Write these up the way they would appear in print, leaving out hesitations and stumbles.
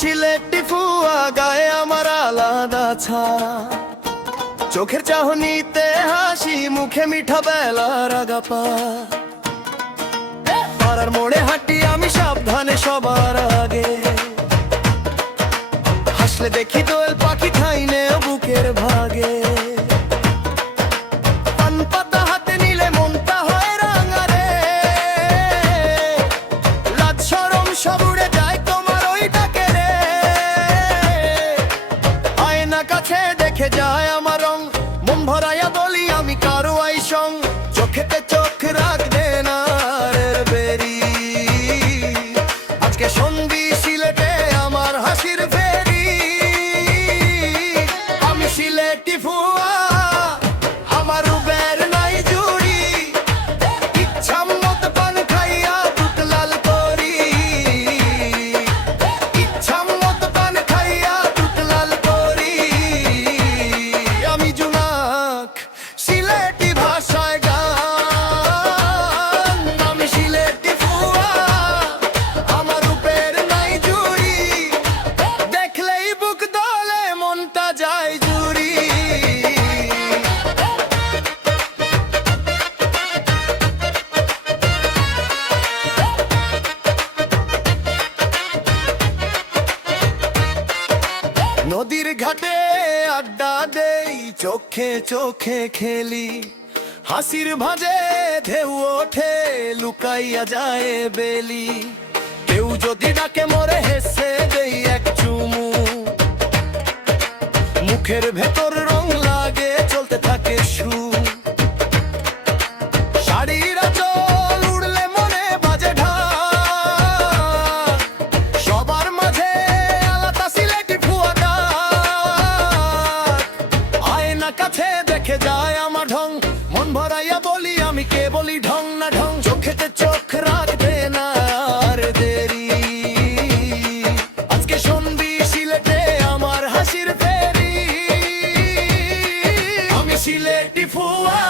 সিলেটি ফুয়া গায়ে আমার আলাদা ছায়া, চোখের চাহনিতে হাসি, মুখে মিঠা বেলার আগাপা। পাড়ার মোড়ে হাঁটি আমি সাবধানে সবার আগে, হাসলে দেখি দোয়েল পাখি ঠাইনে বুকের ভাগে। পান পাতা হাতে নিলে মনটা হয় রাঙা রে, লাজ শরম সব উড়ে যায় তোমার ওই ডাকে রে। আয়না কাছে দেখে যায় আমার রং, মন ভরাইয়া বলি আমি কারো আইসং। চোখেতে চোখ রাখবে না রে বেরি, আজকে সন্ধি সিলেটে আমার হাসির ফেরি। আমি সিলেটি ফুয়া, আমার রূপের নাই জুড়ি, ইচ্ছা মত পান খাইয়া দুধ লাল করি, ইচ্ছা মত পান খাইয়া দুধ লাল করি। আমি জুনাক সিলেটি ভাষায় গান, আমি সিলেটি ফুয়া, আমার রূপের নাই জুড়ি, দেখলেই বুক দলে মনটা যায় জুড়ি। নদীর ঘাটে আড্ডা দেই, চোখে চোখে খেলি, হাসির ভাঁজে ঢেউ ওঠে, লুকাইয়া যায় বেলি। কেউ যদি ডাকে মরে হেসে দেই এক চুমু, মুখের ভেতর রং লাগে চলতে থাকে সুর। শাড়ির আঁচল উড়লে মনে বাজে ঢাক, সবার মাঝে আলাদা সিলেটি ফুয়া ডাক। আয়না কাছে দেখে যায় আমার ঢং, মন ভরাইয়া বলি আমি কে বলি ঢং না ঢং। চোখেতে চোখ রাখবে না আর দেরি, আজকে সন্ধি সিলেটে আমার হাসির ফেরি। আমি সিলেটি ফুয়া,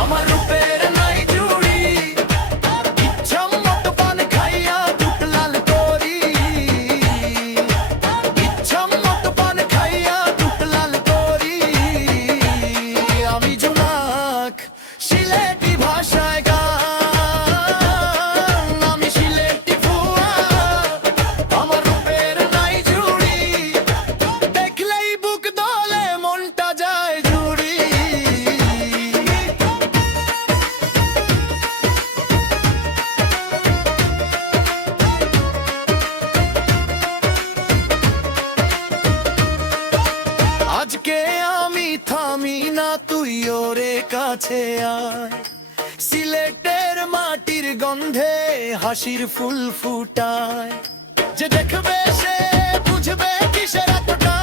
আমার রূপের নাই জুড়ি, ইচ্ছা মতো পান খাইয়া দুধ লাল করি, ইচ্ছা মতো পান খাইয়া দুধ লাল করি। আমি জুনাক সিলেটি ভাষায় গান, আমি সিলেটি ফুয়া, আমার রূপের নাই জুড়ি, দেখলেই বুক দলে মনটা যায় জুড়ি। আজকে আমি থামি না, তুই ওরে কাছে আয়, সিলেটের মাটির গন্ধে হাসির ফুল ফুটায়। যে দেখবে সে বুঝবে কিসের এতটা